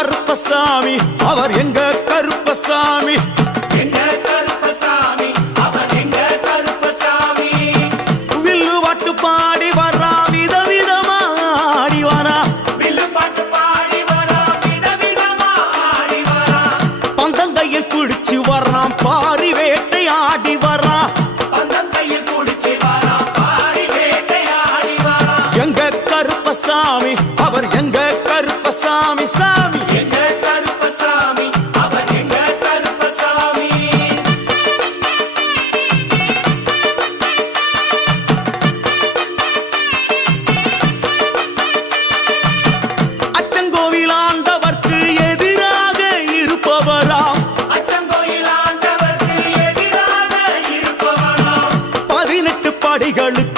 கருப்பசாமி அவர் எங்க கருப்பசாமி? எங்க கருப்பசாமி அவர் எங்க கருப்பசாமி வில்லு பாட்டு பாடி வரா வித விதமா ஆடி வரா. வில்லு பாட்டு பாடி வரா வித விதமா ஆடி வரா. பந்தங்கையில் குடிச்சு வர்றான் அவர் எங்க ஆடைகளுக்கு